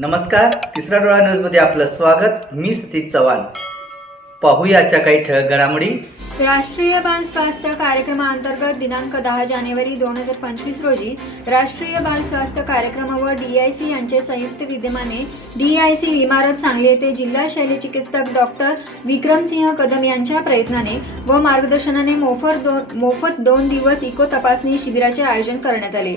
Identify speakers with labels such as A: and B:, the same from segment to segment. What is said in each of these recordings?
A: नमस्कार तिसरा डोळा न्यूजमध्ये आपलं स्वागत. मी सतीश चव्हाण. पाहूयाच्या काही ठळक घडामोडी.
B: राष्ट्रीय बाल स्वास्थ्य कार्यक्रमाअंतर्गत दिनांक दहा जानेवारी दोन हजार पंचवीस रोजी राष्ट्रीय बाल स्वास्थ्य कार्यक्रम व डीआयसी यांचे संयुक्त विद्यमाने डीआयसी इमारत सांगली येथे जिल्हा शल्यचिकित्सक डॉक्टर विक्रमसिंह कदम यांच्या प्रयत्नाने व मार्गदर्शनाने मोफत दोन मोफत दोन दिवस इको तपासणी शिबिराचे आयोजन करण्यात आले.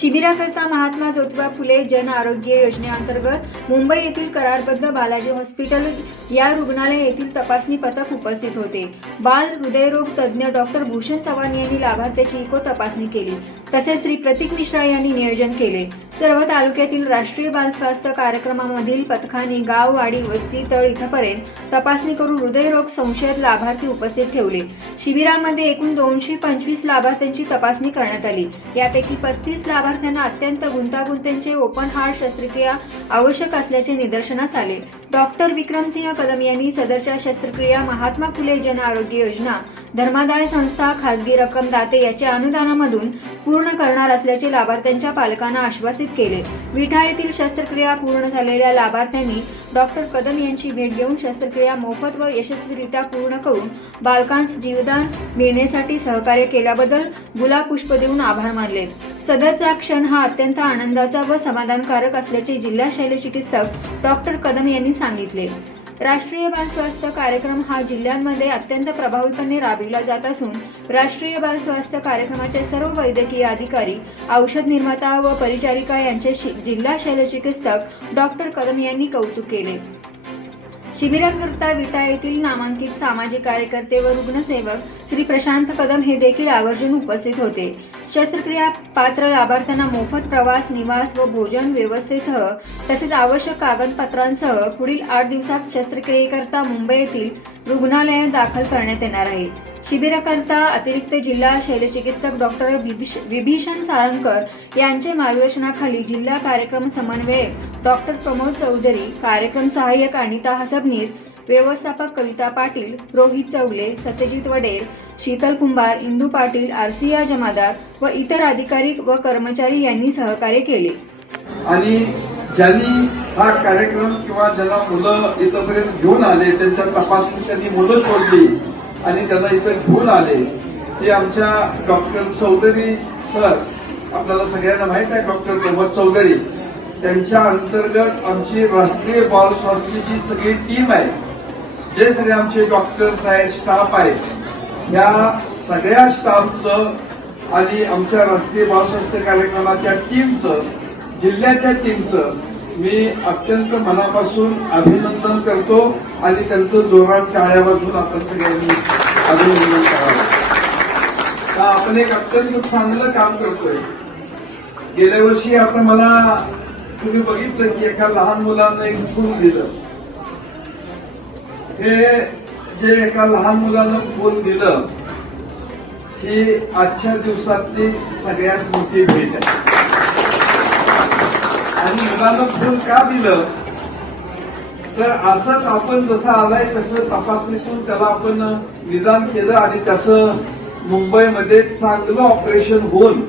B: शिबिराकरता महात्मा ज्योतिबा फुले जन आरोग्य योजनेअंतर्गत मुंबई येथील करारबद्ध बालाजी हॉस्पिटल या रुग्णालय येथील तपासणी पथक उपस्थित होते. बाल हृदयरोग तज्ज्ञ डॉक्टर भूषण चव्हाण यांनी लाभार्थ्याची इको तपासणी केली. तसेच श्री प्रतीक मिश्रा यांनी नियोजन केले. सर्व तालुक्यातील राष्ट्रीय बाल स्वास्थ्य कार्यक्रमामधील पथकांनी गाव वाडी वस्ती तळ इथपर्यंत तपासणी करून हृदयरोग संशयित लाभार्थी उपस्थित ठेवले. शिबिरामध्ये एकूण दोनशे पंचवीस लाभार्थ्यांची तपासणी करण्यात आली. यापैकी पस्तीस लाभार्थ्यांना अत्यंत गुंतागुंतीचे ओपन हार्ट शस्त्रक्रिया आवश्यक असल्याचे निदर्शनास आले. डॉक्टर विक्रमसिंह कदम यांनी सदरच्या शस्त्रक्रिया महात्मा फुले जन आरोग्य योजना धर्मादाय संस्था खासगी रक्कम दाते याच्या अनुदानामधून पूर्ण करणार असल्याचे लाभार्थ्यांच्या पालकांना आश्वासित केले. विठा येथील शस्त्रक्रिया पूर्ण झालेल्या लाभार्थ्यांनी डॉक्टर कदम यांची भेट घेऊन शस्त्रक्रिया मोफत व यशस्वीरित्या पूर्ण करून बालकांस जीवदान मिळण्यासाठी सहकार्य केल्याबद्दल गुलाब पुष्प देऊन आभार मानले. सदरचा क्षण हा अत्यंत आनंदाचा व समाधानकारक असल्याचे जिल्हा शल्यचिकित्सक डॉक्टर कदम यांनी सांगितले. राष्ट्रीय बाल स्वास्थ्य कार्यक्रम हा जिल्ह्यांमध्ये अत्यंत प्रभावीपणे राबविला जात असून राष्ट्रीय बाल स्वास्थ्य कार्यक्रमाचे सर्व वैद्यकीय अधिकारी औषध निर्माता व परिचारिका यांचे जिल्हा जिल्हा शल्यचिकित्सक डॉक्टर कदम यांनी कौतुक केले. शिबिराकरता विटा येथील नामांकित सामाजिक कार्यकर्ते व रुग्णसेवक श्री प्रशांत कदम हे देखील आवर्जून उपस्थित होते. शस्त्रक्रिया पात्र लाभार्थ्यांना मोफत प्रवास निवास व भोजन व्यवस्थेसह तसेच आवश्यक कागदपत्रांसह पुढील आठ दिवसात शस्त्रक्रियेकरता मुंबई येथील रुग्णालयात दाखल करण्यात येणार आहे. शिबिराकरता अतिरिक्त जिल्हा शल्यचिकित्सक डॉक्टर विभीषण सारंकर यांचे मार्गदर्शनाखाली जिल्हा कार्यक्रम समन्वयक डॉक्टर प्रमोद चौधरी कार्यक्रम सहाय्यक अनिता हसबनीस व्यवस्थापक कविता पाटील रोहित चौगले सत्यजित वडेल शीतल कुंभार इंदू पाटील आरसीया जमादार व इतर अधिकारी व कर्मचारी यांनी सहकार्य केले.
C: आणि ज्यांनी हा कार्यक्रम किंवा ज्यांना मुलं इथंपर्यंत घेऊन आले त्यांच्या तपासून त्यांनी मुलं सोडली आणि त्यांना इथं घेऊन आले ते आमच्या डॉक्टर चौधरी सर आपल्याला सगळ्यांना माहीत आहे डॉक्टर प्रमोद चौधरी त्यांच्या अंतर्गत आमची राष्ट्रीय बाल स्वास्थ्यची सगळी टीम आहे. जे सगळे आमचे डॉक्टर्स आहेत स्टाफ आहेत या सगळ्या स्टाफचं आणि आमच्या राष्ट्रीय बालस्वास्थ्य कार्यक्रमाच्या टीमचं जिल्ह्याच्या टीमचं मी अत्यंत मनापासून अभिनंदन करतो आणि त्यांचं जोरात टाळ्या वाजून आपण सगळ्यांनी अभिनंदन करावं. आपण एक अत्यंत चांगलं काम करतोय. गेल्या वर्षी आता मला तुम्ही बघितलं की एका लहान मुलांना एक फूल दिलं. हे जे एका लहान मुलानं फोन दिलं ही आजच्या दिवसातली सगळ्यात मोठी भेट आहे. आणि मुलानं फोन का दिलं? तर असंच आपण जसं आलाय तसं तपासणीतून त्याला आपण निदान केलं आणि त्याचं मुंबईमध्ये चांगलं ऑपरेशन होऊन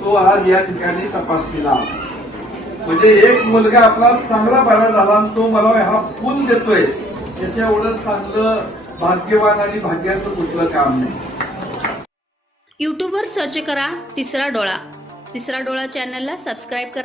C: तो आज या ठिकाणी तपासणीला म्हणजे एक मुलगा आपला चांगला बरा झाला आणि तो मला हा फोन देतोय. त्याच्या एवढं चांगलं भाग्यवान आणि भाग्याचं कुठलं काम नाही.
D: युट्यूबवर सर्च करा तिसरा डोळा. तिसरा डोळा चॅनलला सबस्क्राईब करा.